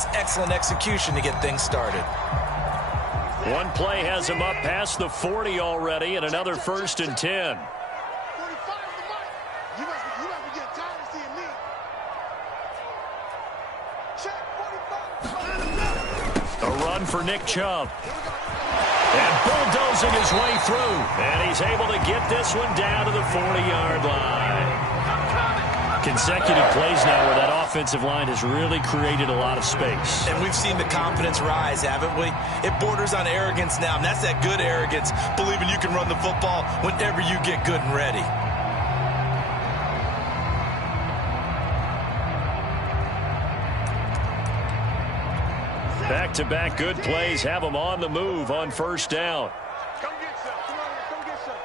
That's excellent execution to get things started. One play has him up past the 40 already, and another 1st and 10. A run for Nick Chubb. And bulldozing his way through. And he's able to get this one down to the 40-yard line. Consecutive plays now where that offensive line has really created a lot of space. And we've seen the confidence rise, haven't we? It borders on arrogance now, and that's that good arrogance, believing you can run the football whenever you get good and ready. Back-to-back good plays have them on the move on 1st down. Come get some. Come on, come get some.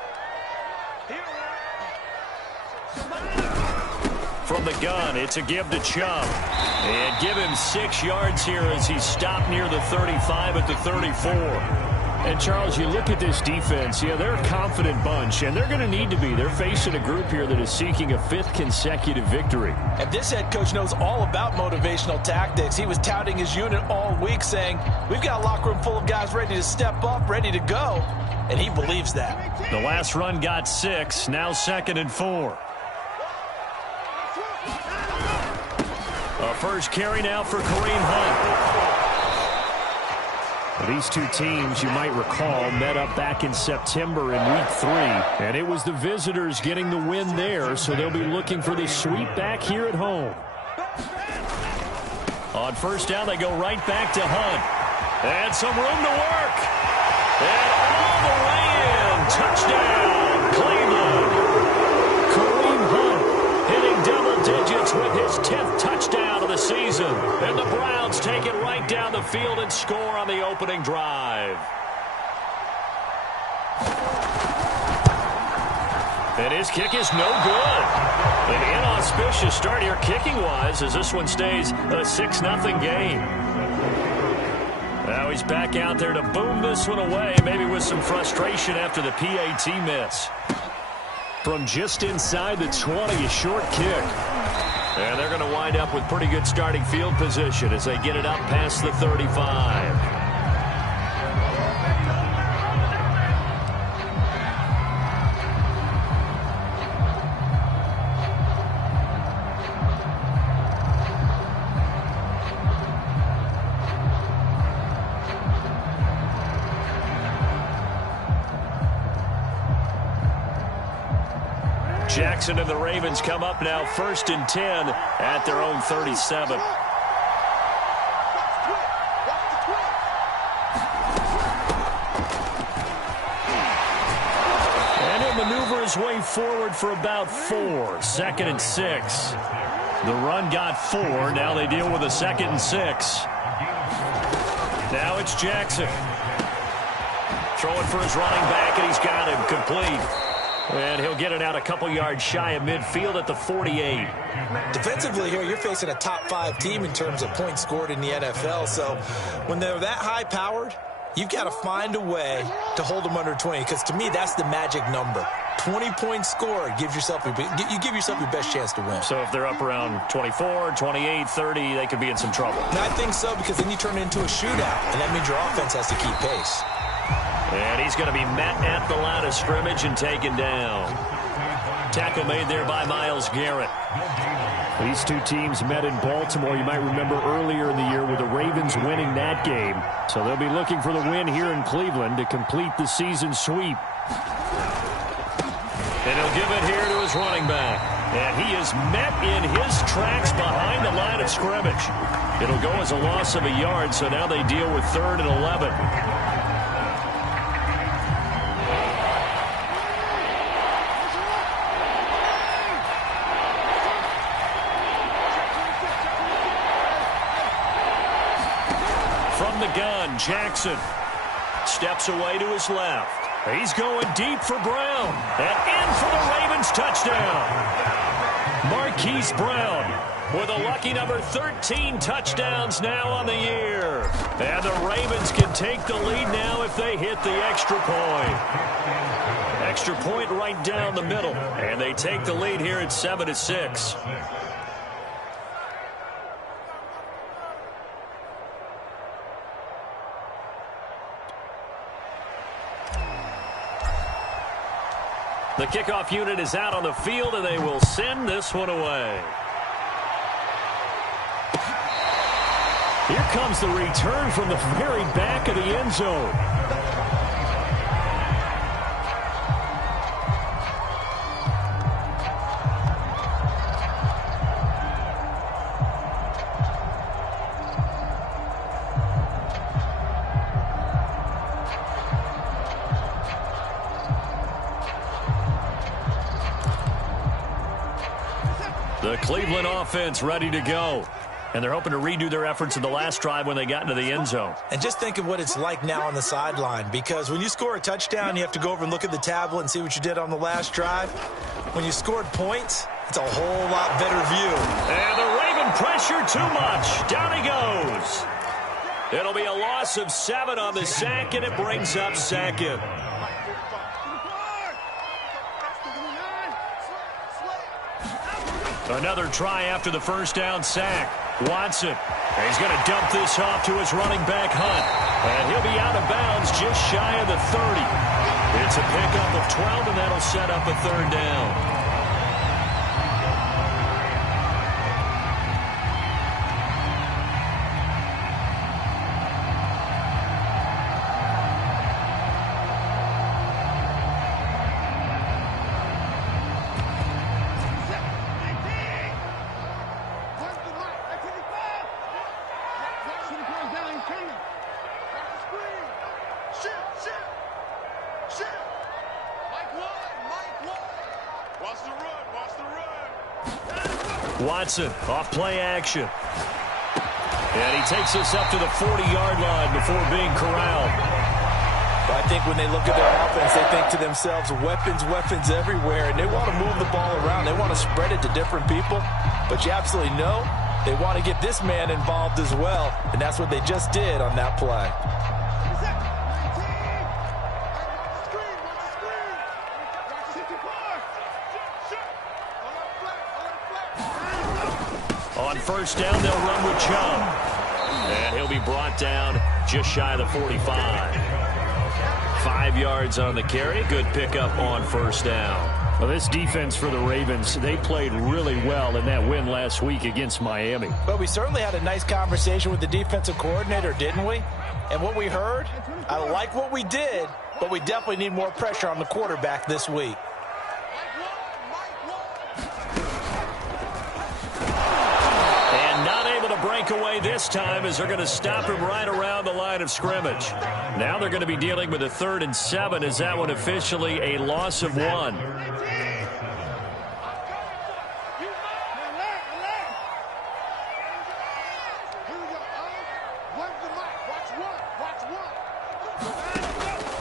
From the gun, it's a give to Chubb. And give him 6 yards here as he's stopped near the 35 at the 34. And, Charles, you look at this defense, they're a confident bunch, and they're going to need to be. They're facing a group here that is seeking a 5th consecutive victory. And this head coach knows all about motivational tactics. He was touting his unit all week, saying, we've got a locker room full of guys ready to step up, ready to go. And he believes that. The last run got 6, now 2nd and 4. A first carry now for Kareem Hunt. These two teams, you might recall, met up back in September in Week 3. And it was the visitors getting the win there, so they'll be looking for the sweep back here at home. On 1st down, they go right back to Hunt. And some room to work. And all the way in. Touchdown, Cleveland. Kareem Hunt hitting double digits with his 10th touchdown of the season. And the Browns take it right down the field and score on the opening drive. And his kick is no good. An inauspicious start here kicking-wise as this one stays a 6-0 game. Now he's back out there to boom this one away, maybe with some frustration after the PAT miss. From just inside the 20, a short kick. And they're going to wind up with pretty good starting field position as they get it up past the 35. Jackson and the Ravens come up now 1st and 10 at their own 37. And he'll maneuver his way forward for about 4. 2nd and 6. The run got 4. Now they deal with a 2nd and 6. Now it's Jackson. Throwing for his running back, and he's got him complete. And he'll get it out a couple yards shy of midfield at the 48. Defensively here, you're facing a top-5 team in terms of points scored in the NFL. So when they're that high-powered, you've got to find a way to hold them under 20. Because to me, that's the magic number. 20 points scored, you give yourself your best chance to win. So if they're up around 24, 28, 30, they could be in some trouble. And I think so, because then you turn it into a shootout, and that means your offense has to keep pace. And he's going to be met at the line of scrimmage and taken down. Tackle made there by Myles Garrett. These two teams met in Baltimore, you might remember, earlier in the year with the Ravens winning that game. So they'll be looking for the win here in Cleveland to complete the season sweep. And he'll give it here to his running back. And he is met in his tracks behind the line of scrimmage. It'll go as a loss of a yard, so now they deal with 3rd and 11. From the gun, Jackson steps away to his left. He's going deep for Brown. And in for the Ravens touchdown. Marquise Brown with a lucky number 13 touchdowns now on the year. And the Ravens can take the lead now if they hit the extra point. Extra point right down the middle. And they take the lead here at 7-6. The kickoff unit is out on the field, and they will send this one away. Here comes the return from the very back of the end zone. The Cleveland offense ready to go. And they're hoping to redo their efforts in the last drive when they got into the end zone. And just think of what it's like now on the sideline, because when you score a touchdown, you have to go over and look at the tablet and see what you did on the last drive. When you scored points, it's a whole lot better view. And the Raven pressure too much. Down he goes. It'll be a loss of 7 on the sack, and it brings up second. Another try after the first down sack. Watson. He's going to dump this off to his running back, Hunt. And he'll be out of bounds just shy of the 30. It's a pickup of 12, and that'll set up a third down. Watson off play action. And he takes us up to the 40-yard line before being corralled. I think when they look at their offense, they think to themselves, weapons everywhere, and they want to move the ball around. They want to spread it to different people, but you absolutely know they want to get this man involved as well, and that's what they just did on that play. On first down, they'll run with Chubb. And he'll be brought down just shy of the 45. 5 yards on the carry. Good pickup on first down. Well, this defense for the Ravens, they played really well in that win last week against Miami. But we certainly had a nice conversation with the defensive coordinator, didn't we? And what we heard, I like what we did, but we definitely need more pressure on the quarterback this week. Break away this time as they're going to stop him right around the line of scrimmage. Now they're going to be dealing with a 3rd and 7 as that one officially a loss of 1.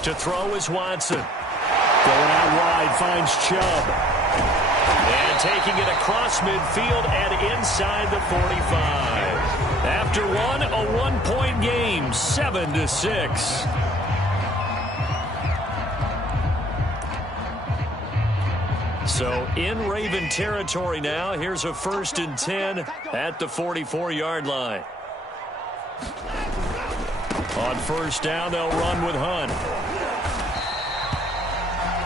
To throw is Watson. Going out wide, finds Chubb. And taking it across midfield and inside the 45. After one, a one-point game, 7-6. So in Raven territory now. Here's a 1st and 10 at the 44-yard line. On first down, they'll run with Hunt.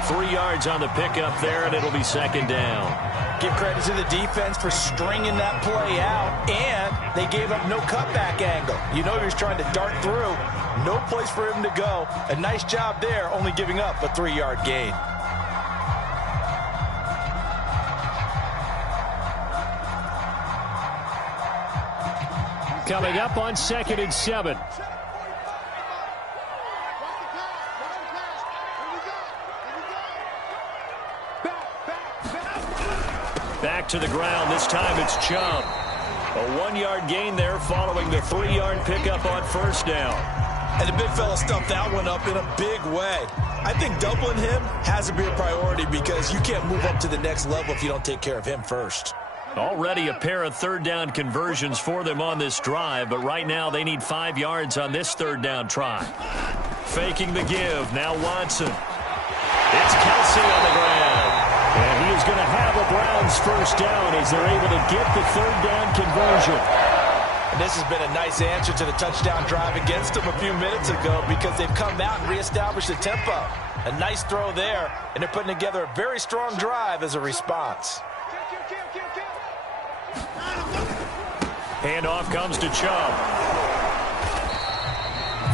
3 yards on the pickup there, and it'll be 2nd down. Give credit to the defense for stringing that play out, and they gave up no cutback angle. You know he was trying to dart through. No place for him to go. A nice job there, only giving up a 3-yard gain. Coming up on 2nd and 7. Back to the ground. This time it's Chubb. A 1-yard gain there following the 3-yard pickup on first down. And the big fella stuffed that one up in a big way. I think doubling him has to be a priority because you can't move up to the next level if you don't take care of him first. Already a pair of 3rd down conversions for them on this drive, but right now they need 5 yards on this 3rd down try. Faking the give. Now Watson. It's Kelsey on the ground. And he is going to have a Browns first down as they're able to get the 3rd down conversion. And this has been a nice answer to the touchdown drive against them a few minutes ago because they've come out and reestablished the tempo. A nice throw there, and they're putting together a very strong drive as a response. Handoff comes to Chubb.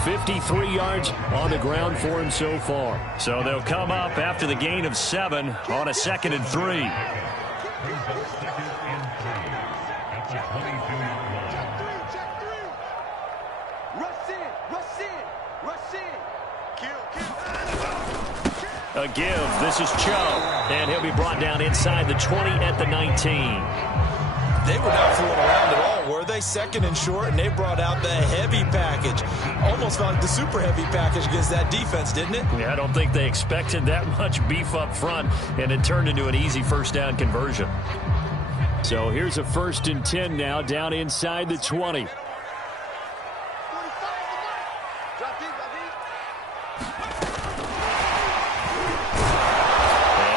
53 yards on the ground for him so far. So they'll come up after the gain of 7 on a 2nd and 3. A give. This is Chubb. And he'll be brought down inside the 20 at the 19. They were not fooling around at all, were they? 2nd and short, and they brought out the heavy package. Almost felt like the super heavy package against that defense, didn't it? Yeah, I don't think they expected that much beef up front, and it turned into an easy first down conversion. So here's a 1st and 10 now, down inside the 20. And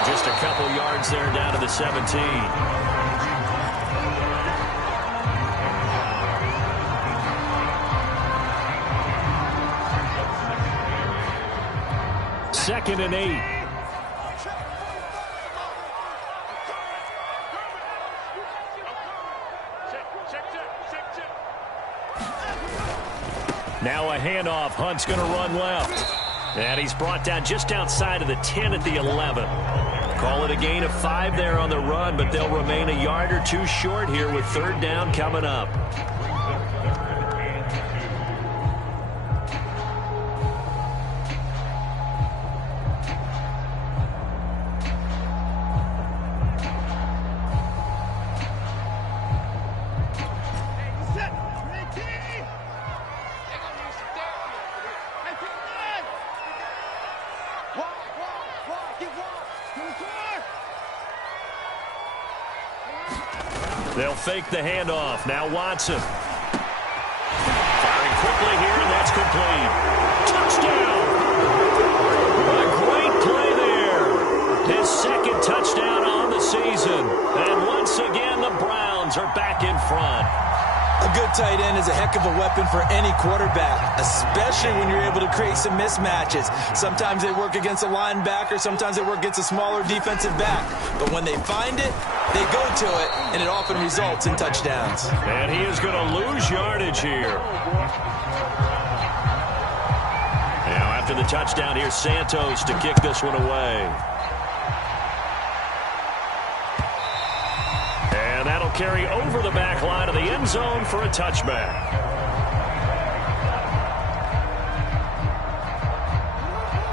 just a couple yards there down to the 17. Second and 8. Now a handoff. Hunt's going to run left. And he's brought down just outside of the 10 at the 11. Call it a gain of 5 there on the run, but they'll remain a yard or two short here with 3rd down coming up. They'll fake the handoff. Now Watson. Firing quickly here, and that's complete. Touchdown! A great play there. His 2nd touchdown on the season. And once again, the Browns are back in front. A good tight end is a heck of a weapon for any quarterback, especially when you're able to create some mismatches. Sometimes they work against a linebacker, sometimes they work against a smaller defensive back. But when they find it, they go to it, and it often results in touchdowns. And he is going to lose yardage here. Now after the touchdown, here's Santos to kick this one away. And that'll carry over the back line of the end zone for a touchback.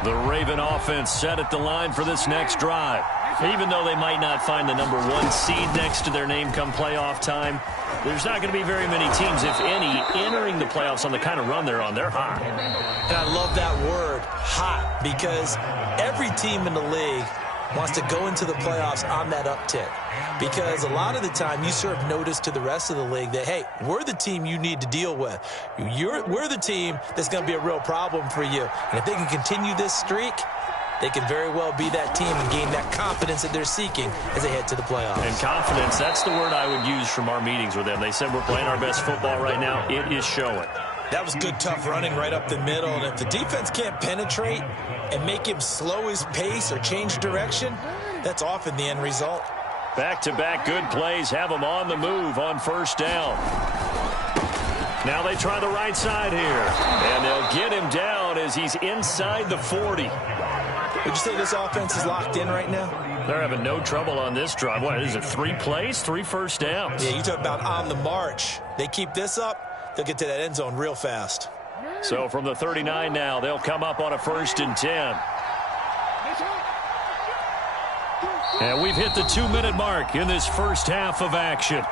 The Raven offense set at the line for this next drive. Even though they might not find the #1 seed next to their name come playoff time, there's not going to be very many teams, if any, entering the playoffs on the kind of run they're on. They're hot. And I love that word, hot, because every team in the league wants to go into the playoffs on that uptick. Because a lot of the time you serve notice to the rest of the league that, hey, we're the team you need to deal with. We're the team that's going to be a real problem for you. And if they can continue this streak, they can very well be that team and gain that confidence that they're seeking as they head to the playoffs. And confidence, that's the word I would use from our meetings with them. They said we're playing our best football right now. It is showing. That was good, tough running right up the middle. And if the defense can't penetrate and make him slow his pace or change direction, that's often the end result. Back-to-back good plays have them on the move on 1st down. Now they try the right side here. And they'll get him down as he's inside the 40. Would you say this offense is locked in right now? They're having no trouble on this drive. What is it, 3 plays, 3 first downs? Yeah, you talk about on the march. They keep this up, they'll get to that end zone real fast. So from the 39 now, they'll come up on a 1st and 10. And we've hit the 2-minute mark in this first half of action.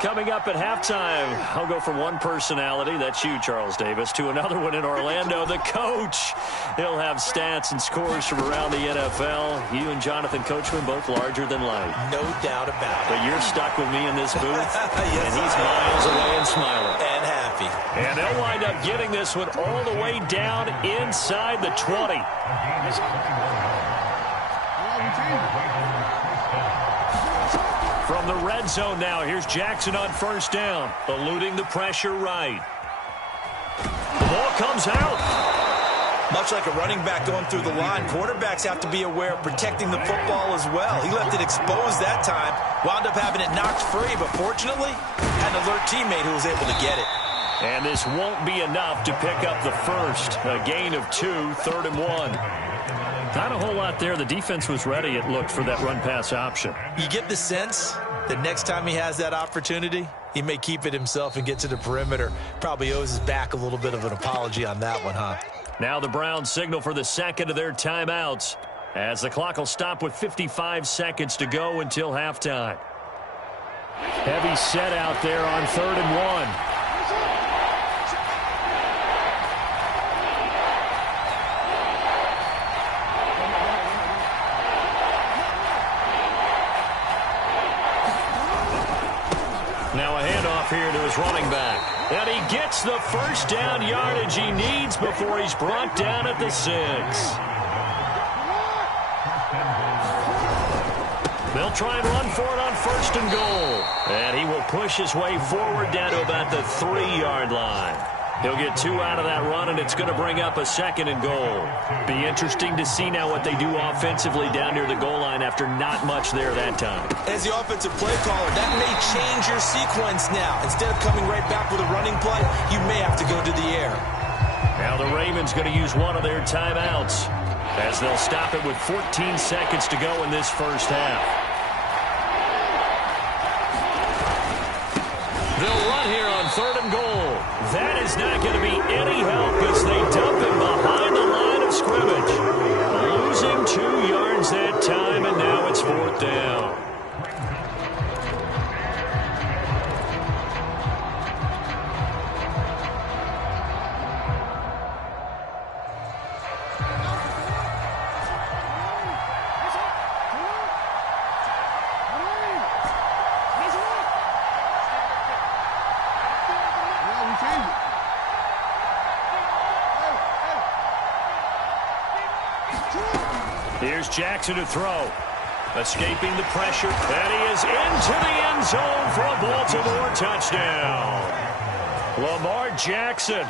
Coming up at halftime, I'll go from one personality, that's you, Charles Davis, to another one in Orlando, the coach. He'll have stats and scores from around the NFL. You and Jonathan Coachman, both larger than life. No doubt about it. But you're stuck with me in this booth, yes, and he's miles away and smiling. And happy. And they'll wind up getting this one all the way down inside the 20. From the red zone now, here's Jackson on first down, eluding the pressure right. The ball comes out. Much like a running back going through the line, quarterbacks have to be aware of protecting the football as well. He left it exposed that time, wound up having it knocked free, but fortunately, had an alert teammate who was able to get it. And this won't be enough to pick up the first. A gain of 2, 3rd and 1. Not a whole lot there. The defense was ready, it looked, for that run-pass option. You get the sense that next time he has that opportunity, he may keep it himself and get to the perimeter. Probably owes his back a little bit of an apology on that one, huh? Now the Browns signal for the second of their timeouts, as the clock will stop with 55 seconds to go until halftime. Heavy set out there on 3rd and 1. Now a handoff here to his running back. And he gets the first down yardage he needs before he's brought down at the 6. They'll try and run for it on 1st and goal. And he will push his way forward down to about the 3-yard line. He'll get 2 out of that run, and it's going to bring up a 2nd and goal. Be interesting to see now what they do offensively down near the goal line after not much there that time. As the offensive play caller, that may change your sequence now. Instead of coming right back with a running play, you may have to go to the air. Now the Ravens going to use one of their timeouts, as they'll stop it with 14 seconds to go in this first half. They'll run here on 3rd and goal. That is not going to be any help as they dump him behind the line of scrimmage. Losing 2 yards that time, and now it's 4th down. Here's Jackson to throw. Escaping the pressure. And he is into the end zone for a Baltimore touchdown. Lamar Jackson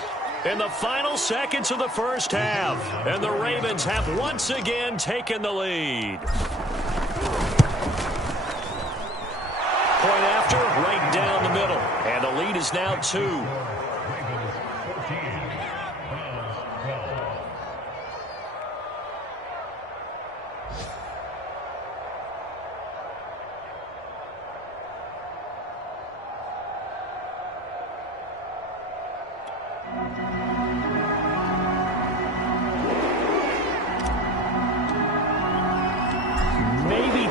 in the final seconds of the first half. And the Ravens have once again taken the lead. Point after, right down the middle. And the lead is now 2.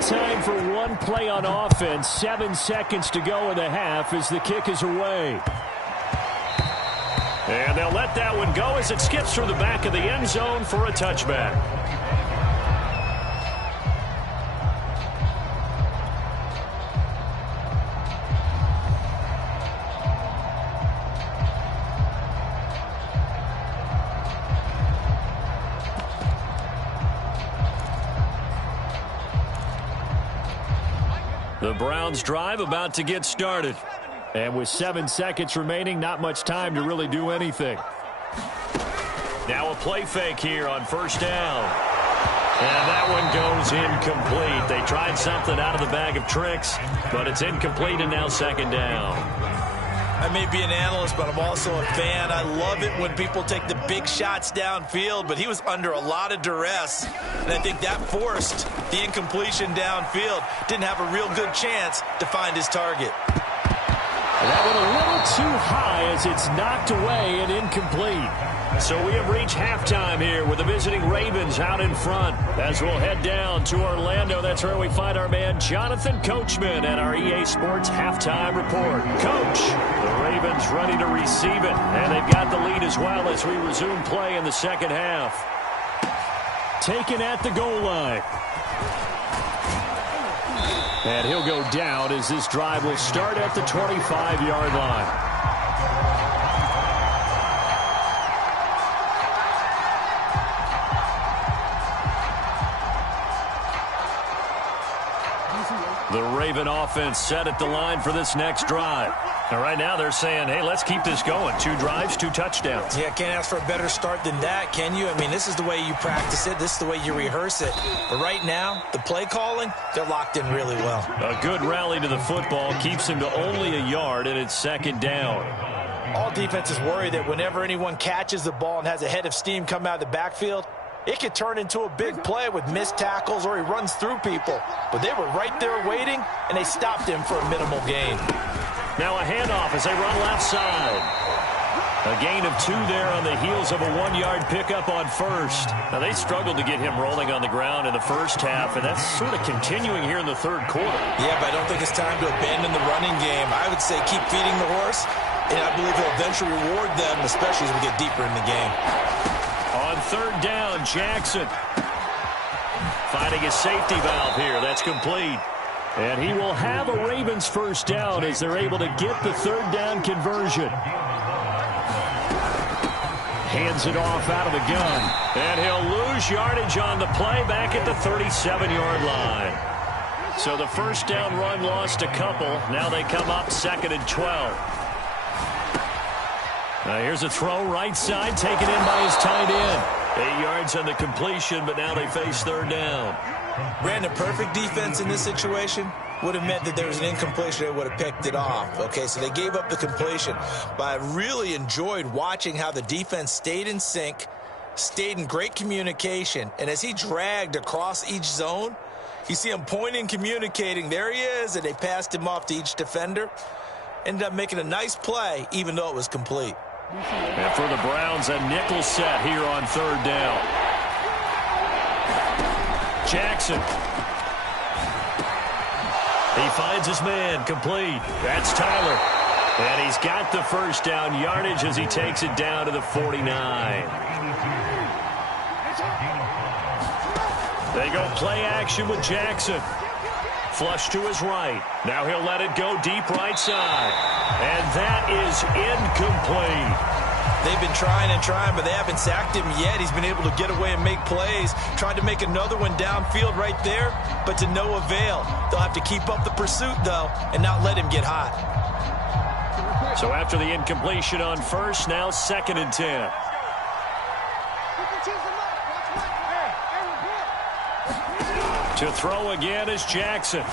Time for one play on offense. 7 seconds to go in the half as the kick is away. And they'll let that one go as it skips through the back of the end zone for a touchback. The Browns drive about to get started. And with 7 seconds remaining, not much time to really do anything. Now a play fake here on 1st down. And that one goes incomplete. They tried something out of the bag of tricks, but it's incomplete and now 2nd down. I may be an analyst, but I'm also a fan. I love it when people take the big shots downfield, but he was under a lot of duress, and I think that forced the incompletion downfield. Didn't have a real good chance to find his target. That one a little too high as it's knocked away and incomplete. So we have reached halftime here with the visiting Ravens out in front. As we'll head down to Orlando, that's where we find our man Jonathan Coachman at our EA Sports Halftime Report. Coach, the Ravens ready to receive it, and they've got the lead as well as we resume play in the second half. Taken at the goal line. And he'll go down as this drive will start at the 25-yard line. The Raven offense set at the line for this next drive. And right now they're saying, hey, let's keep this going. 2 drives, 2 touchdowns. Yeah, can't ask for a better start than that, can you? I mean, this is the way you practice it. This is the way you rehearse it. But right now, the play calling, they're locked in really well. A good rally to the football keeps him to only a yard, and it's 2nd down. All defenses worry that whenever anyone catches the ball and has a head of steam come out of the backfield, it could turn into a big play with missed tackles or he runs through people. But they were right there waiting, and they stopped him for a minimal gain. Now a handoff as they run left side. A gain of 2 there on the heels of a 1-yard pickup on first. Now they struggled to get him rolling on the ground in the first half, and that's sort of continuing here in the 3rd quarter. Yeah, but I don't think it's time to abandon the running game. I would say keep feeding the horse, and I believe he'll eventually reward them, especially as we get deeper in the game. On 3rd down, Jackson finding a safety valve here. That's complete. And he will have a Ravens first down as they're able to get the 3rd down conversion. Hands it off out of the gun. And he'll lose yardage on the play back at the 37-yard line. So the first down run lost a couple. Now they come up 2nd and 12. Now here's a throw right side taken in by his tight end. 8 yards on the completion, but now they face 3rd down. Brandon, perfect defense in this situation would have meant that there was an incompletion. They would have picked it off. Okay, so they gave up the completion. But I really enjoyed watching how the defense stayed in sync, stayed in great communication. And as he dragged across each zone, you see him pointing, communicating. There he is, and they passed him off to each defender. Ended up making a nice play, even though it was complete. And for the Browns, a nickel set here on 3rd down. Jackson. He finds his man, complete. That's Tyler. And he's got the first down yardage as he takes it down to the 49. They go play action with Jackson. Flush to his right. Now he'll let it go deep right side. And that is incomplete. They've been trying and trying, but they haven't sacked him yet. He's been able to get away and make plays. Tried to make another one downfield right there, but to no avail. They'll have to keep up the pursuit, though, and not let him get hot. So after the incompletion on first, now 2nd and 10. To throw again is Jackson. And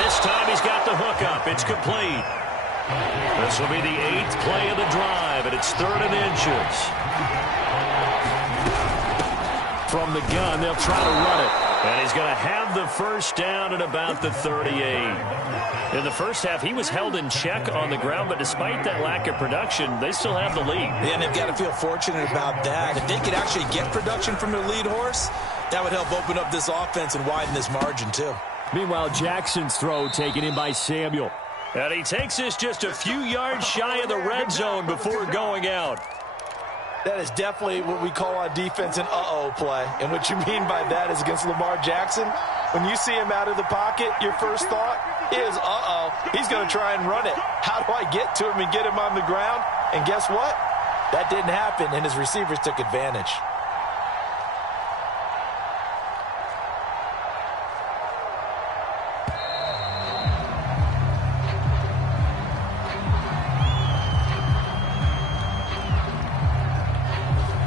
this time he's got the hook up. It's complete. This will be the 8th play of the drive, and it's 3rd and inches. From the gun, they'll try to run it. And he's going to have the first down at about the 38. In the first half, he was held in check on the ground, but despite that lack of production, they still have the lead. Yeah, and they've got to feel fortunate about that. If they could actually get production from their lead horse, that would help open up this offense and widen this margin, too. Meanwhile, Jackson's throw taken in by Samuel. And he takes us just a few yards shy of the red zone before going out. That is definitely what we call on defense an uh-oh play. And what you mean by that is against Lamar Jackson, when you see him out of the pocket, your first thought is, uh-oh, he's going to try and run it. How do I get to him and get him on the ground? And guess what? That didn't happen, and his receivers took advantage.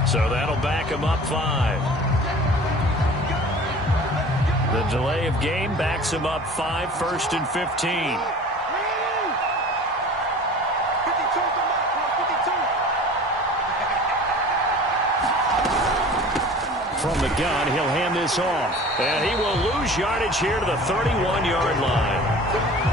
So that'll back him up 5. The delay of game backs him up 5, 1st and 15. From the gun, he'll hand this off. And he will lose yardage here to the 31-yard line.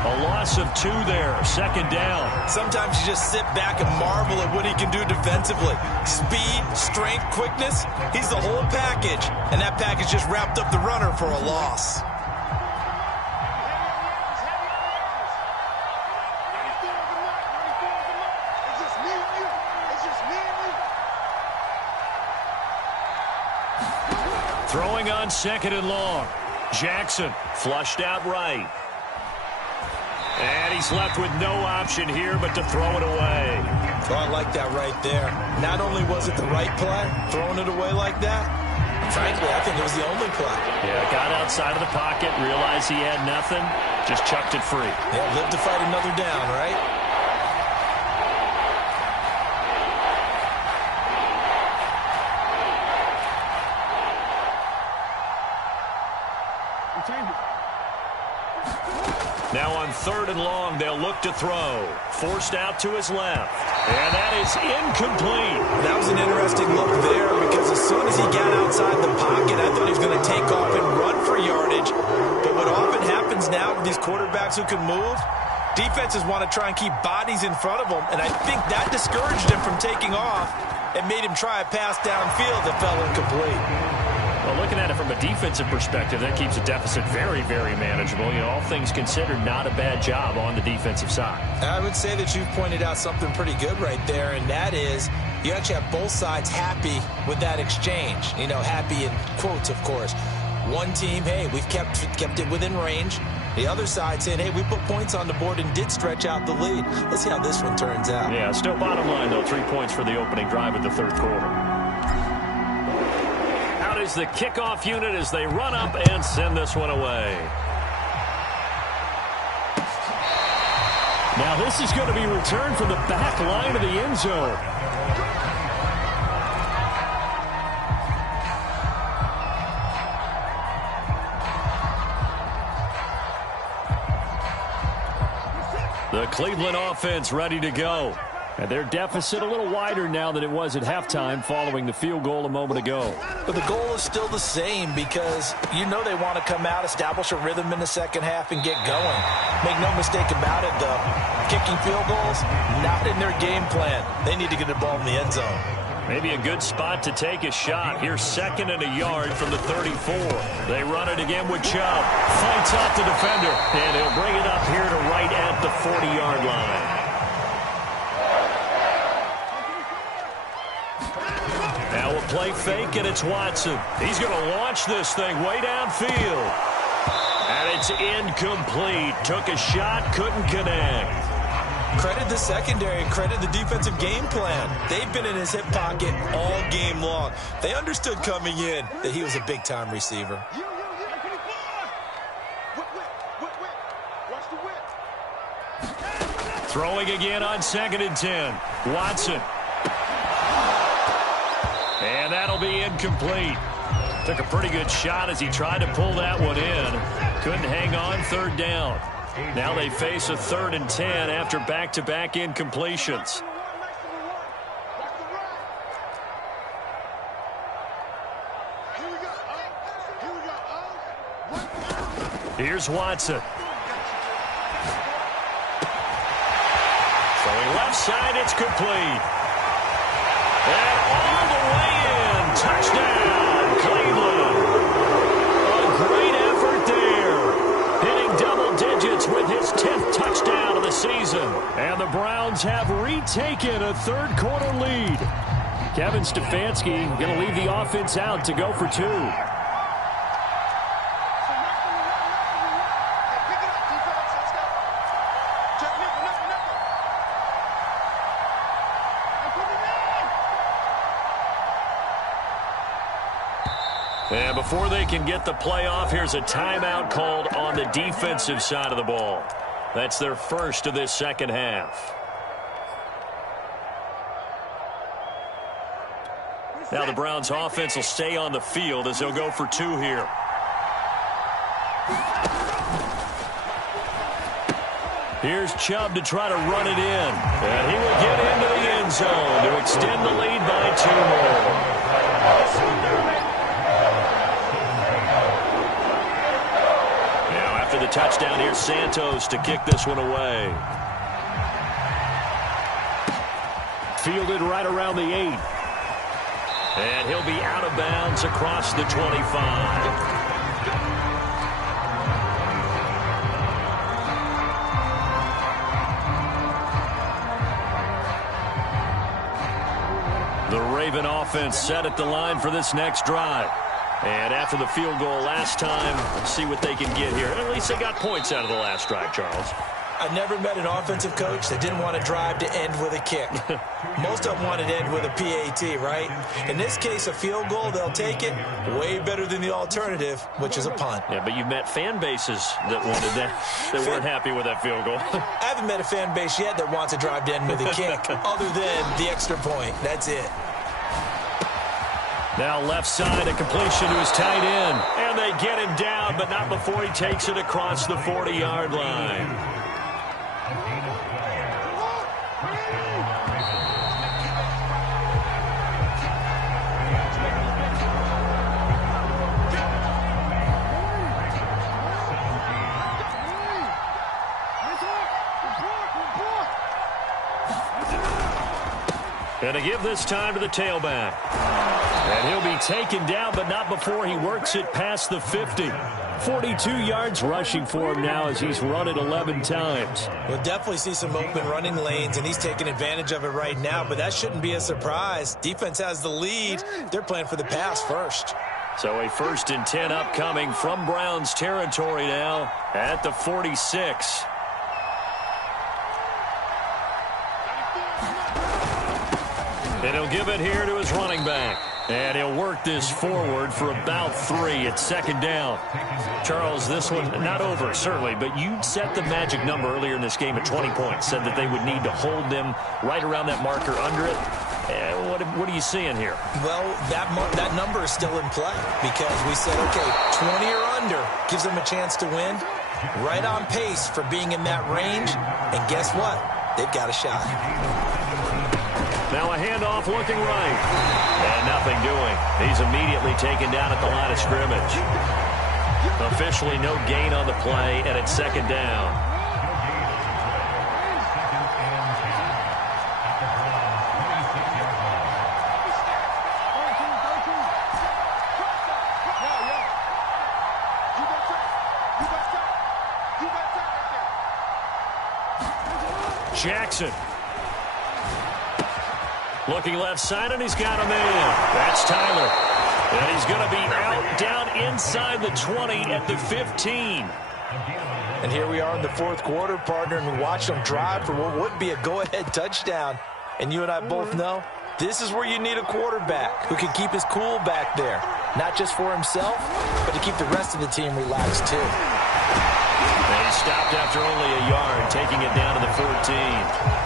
A loss of 2 there, 2nd down. Sometimes you just sit back and marvel at what he can do defensively. Speed, strength, quickness, he's the whole package. And that package just wrapped up the runner for a loss. Throwing on 2nd and long. Jackson flushed out right. And he's left with no option here but to throw it away. Oh, I like that right there. Not only was it the right play, throwing it away like that, Frankly, I think it was the only play. Yeah, got outside of the pocket, realized he had nothing, just chucked it free. Yeah, live to fight another down, right? Now on 3rd and long, they'll look to throw. Forced out to his left. And that is incomplete. That was an interesting look there because as soon as he got outside the pocket, I thought he was going to take off and run for yardage. But what often happens now with these quarterbacks who can move, defenses want to try and keep bodies in front of them. And I think that discouraged him from taking off and made him try a pass downfield that fell incomplete. Well, looking at it from a defensive perspective, that keeps a deficit very, very manageable. You know, all things considered, not a bad job on the defensive side. I would say that you've pointed out something pretty good right there, and that is you actually have both sides happy with that exchange. You know, happy in quotes, of course. One team, hey, we've kept it within range. The other side saying, hey, we put points on the board and did stretch out the lead. Let's see how this one turns out. Yeah, still bottom line, though, 3 points for the opening drive of the 3rd quarter. Is the kickoff unit as they run up and send this one away. Now this is going to be returned from the back line of the end zone. The Cleveland offense ready to go. And their deficit a little wider now than it was at halftime following the field goal a moment ago. But the goal is still the same because you know they want to come out, establish a rhythm in the second half, and get going. Make no mistake about it, though. Kicking field goals, not in their game plan. They need to get the ball in the end zone. Maybe a good spot to take a shot. Here's 2nd and a yard from the 34. They run it again with Chubb. Fights off the defender, and he'll bring it up here to right at the 40-yard line. Now a play fake, and it's Watson. He's going to launch this thing way downfield. And it's incomplete. Took a shot, couldn't connect. Credit the secondary and credit the defensive game plan. They've been in his hip pocket all game long. They understood coming in that he was a big-time receiver. Throwing again on 2nd and 10. Watson. And that'll be incomplete. Took a pretty good shot as he tried to pull that one in. Couldn't hang on, 3rd down. Now they face a 3rd and 10 after back-to-back incompletions. Here's Watson. Throwing left side, it's complete. And all the way in. Touchdown, Cleveland. A great effort there. Hitting double digits with his 10th touchdown of the season. And the Browns have retaken a 3rd quarter lead. Kevin Stefanski going to leave the offense out to go for 2. And before they can get the play off, here's a timeout called on the defensive side of the ball. That's their first of this second half. Now the Browns offense will stay on the field as they'll go for 2 here. Here's Chubb to try to run it in. And he will get into the end zone to extend the lead by 2 more. The touchdown here, Santos to kick this one away. Fielded right around the 8. And he'll be out of bounds across the 25. The Raven offense set at the line for this next drive. And after the field goal last time, see what they can get here. At least they got points out of the last drive, Charles. I never met an offensive coach that didn't want to drive to end with a kick. Most of them wanted to end with a PAT, right? In this case, a field goal, they'll take it. Way better than the alternative, which is a punt. Yeah, but you've met fan bases that wanted that, that weren't happy with that field goal. I haven't met a fan base yet that wants to drive to end with a kick, other than the extra point. That's it. Now left side, a completion to his tight end. And they get him down, but not before he takes it across the 40-yard line. And to give this time to the tailback. And he'll be taken down, but not before he works it past the 50. 42 yards rushing for him now as he's run it 11 times. We'll definitely see some open running lanes, and he's taking advantage of it right now, but that shouldn't be a surprise. Defense has the lead. They're playing for the pass first. So a 1st and 10 upcoming from Browns territory now at the 46. And he'll give it here to his running back. And he'll work this forward for about 3 at 2nd down. Charles, this one not over, certainly, but you set the magic number earlier in this game at 20 points. Said that they would need to hold them right around that marker under it. What are you seeing here? Well, that number is still in play because we said, okay, 20 or under gives them a chance to win. Right on pace for being in that range. And guess what? They've got a shot. Now a handoff looking right. And nothing doing. He's immediately taken down at the line of scrimmage. Officially no gain on the play, and it's 2nd down. Jackson. Looking left side, and he's got a man. That's Tyler. And he's going to be out down inside the 20 at the 15. And here we are in the 4th quarter, partner, and we watched them drive for what would be a go-ahead touchdown. And you and I both know this is where you need a quarterback who can keep his cool back there. Not just for himself, but to keep the rest of the team relaxed, too. And he stopped after only a yard, taking it down to the 14.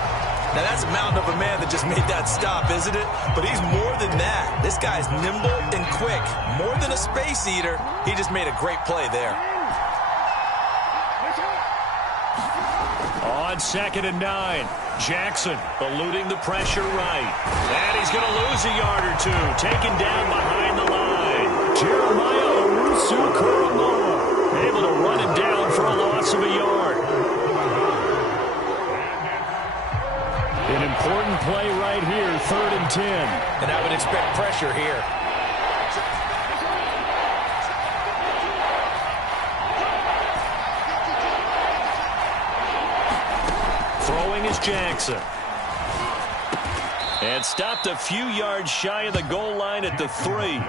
Now, that's a mountain of a man that just made that stop, isn't it? But he's more than that. This guy's nimble and quick. More than a space eater, he just made a great play there. On 2nd and 9, Jackson eluding the pressure right. And he's going to lose a yard or two, taken down behind the line. Jeremiah Owusu-Koramoah able to run it down for a loss of a yard. An important play right here, 3rd and 10. And I would expect pressure here. Throwing is Jackson. And stopped a few yards shy of the goal line at the 3.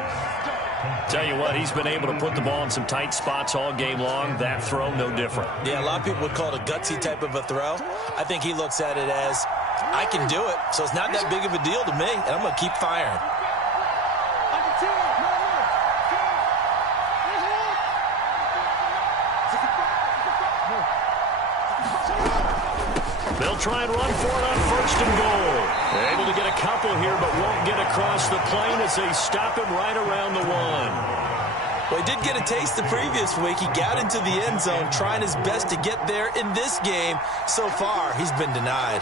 Tell you what, he's been able to put the ball in some tight spots all game long. That throw, no different. Yeah, a lot of people would call it a gutsy type of a throw. I think he looks at it as, I can do it, so it's not that big of a deal to me, and I'm going to keep firing. They'll try and run for it on 1st and goal. They're able to get a couple here, but won't get across the plane as they stop him right around the 1. Well, he did get a taste the previous week. He got into the end zone, trying his best to get there in this game. So far, he's been denied.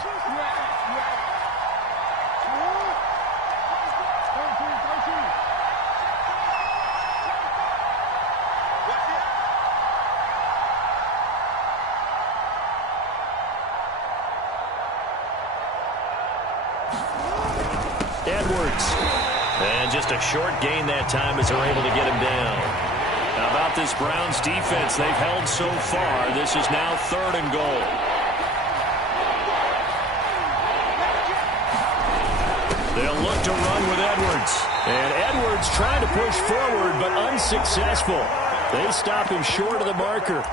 Edwards. And just a short gain that time as they're able to get him down. How about this Browns defense they've held so far? This is now 3rd and goal. They'll look to run with Edwards. And Edwards trying to push forward, but unsuccessful. They stop him short of the marker.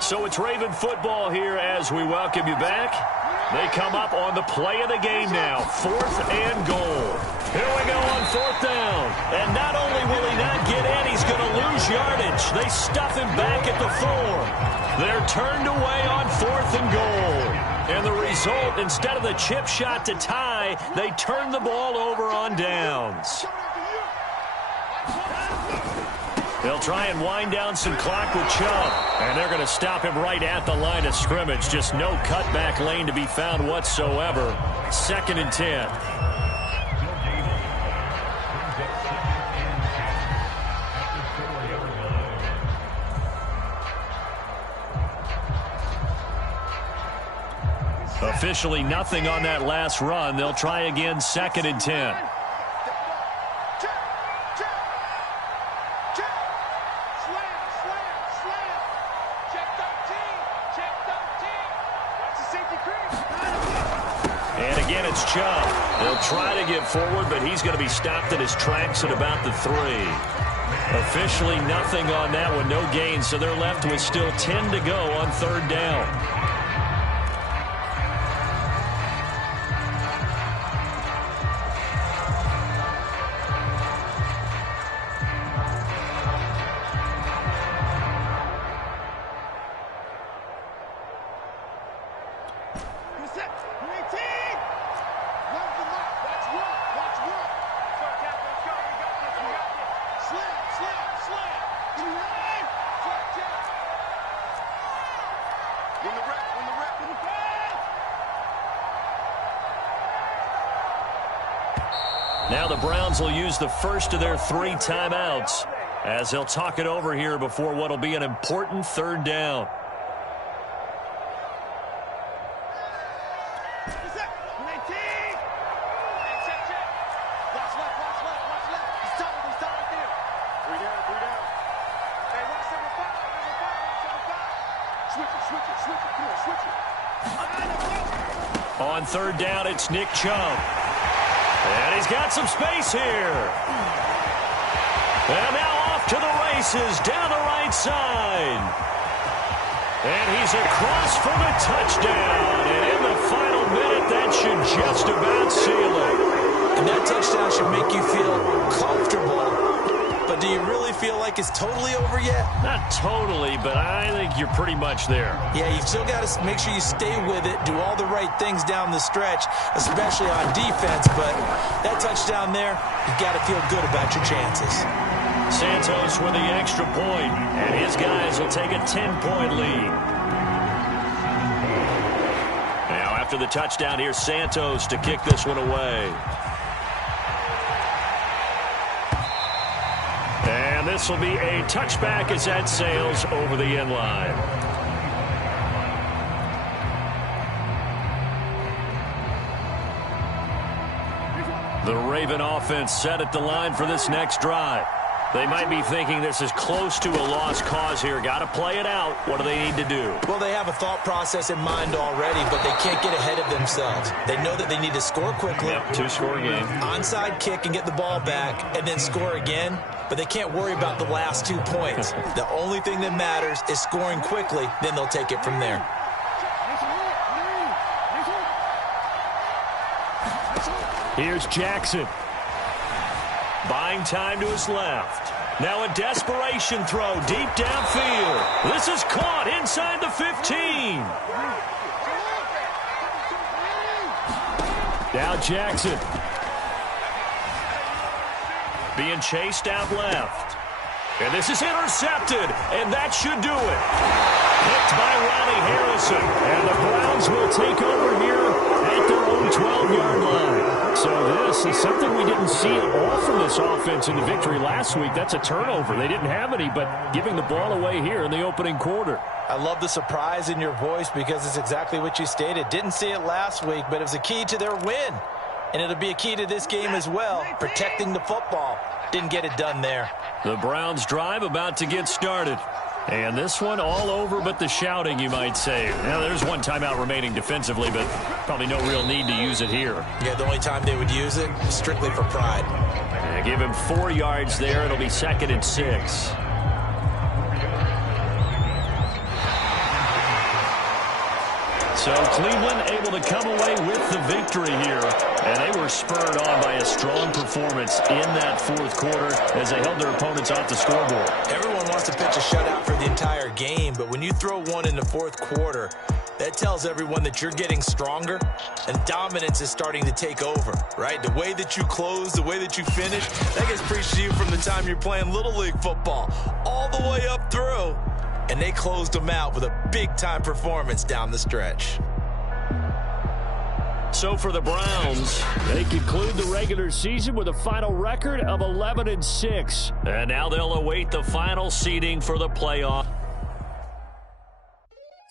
So it's Raven football here as we welcome you back. They come up on the play of the game now. 4th and goal. Here we go on 4th down. And not only will he not get in, he's going to lose yardage. They stuff him back at the 4. They're turned away on 4th and goal. And the result, instead of the chip shot to tie, they turn the ball over on downs. They'll try and wind down some clock with Chubb. And they're going to stop him right at the line of scrimmage. Just no cutback lane to be found whatsoever. 2nd and 10. Officially nothing on that last run. They'll try again 2nd and 10. And again, it's Chubb. They'll try to get forward, but he's going to be stopped in his tracks at about the 3. Officially nothing on that one, no gain, so they're left with still 10 to go on 3rd down. Now the Browns will use the first of their 3 timeouts as they'll talk it over here before what will be an important 3rd down. On 3rd down, it's Nick Chubb. And he's got some space here. And now off to the races down the right side. And he's across for the touchdown. And in the final minute, that should just about seal it. And that touchdown should make you feel comfortable. But do you really feel like it's totally over yet? Not totally, but I think you're pretty much there. Yeah, you've still got to make sure you stay with it, do all the right things down the stretch, especially on defense. But that touchdown there, you've got to feel good about your chances. Santos with the extra point, and his guys will take a 10-point lead. Now after the touchdown, here's Santos to kick this one away. And this will be a touchback as that sails over the end line. The Raven offense set at the line for this next drive. They might be thinking this is close to a lost cause here. Got to play it out. What do they need to do? Well, they have a thought process in mind already, but they can't get ahead of themselves. They know that they need to score quickly. Yep, 2-score game. Onside kick and get the ball back and then score again. But they can't worry about the last 2 points. The only thing that matters is scoring quickly. Then they'll take it from there. Here's Jackson. Buying time to his left. Now a desperation throw deep downfield. This is caught inside the 15. Now Jackson. Being chased out left. And this is intercepted. And that should do it. Picked by Ronnie Harrison. And the Browns will take over here at their own 12-yard line. So this is something we didn't see at all from this offense in the victory last week. That's a turnover. They didn't have any, but giving the ball away here in the opening quarter. I love the surprise in your voice because it's exactly what you stated. Didn't see it last week, but it was a key to their win. And it'll be a key to this game as well, protecting the football. Didn't get it done there. The Browns drive about to get started. And this one all over but the shouting, you might say. Now, there's one timeout remaining defensively, but probably no real need to use it here. Yeah, the only time they would use it is strictly for pride. And give him 4 yards there. It'll be 2nd and 6. So Cleveland able to come away with the victory here. And they were spurred on by a strong performance in that fourth quarter as they held their opponents off the scoreboard. Everyone wants to pitch a shutout for the entire game, but when you throw one in the fourth quarter, that tells everyone that you're getting stronger and dominance is starting to take over, right? The way that you close, the way that you finish, that gets preached to you from the time you're playing Little League football all the way up through. And they closed them out with a big-time performance down the stretch. So for the Browns, they conclude the regular season with a final record of 11-6. And now they'll await the final seeding for the playoff.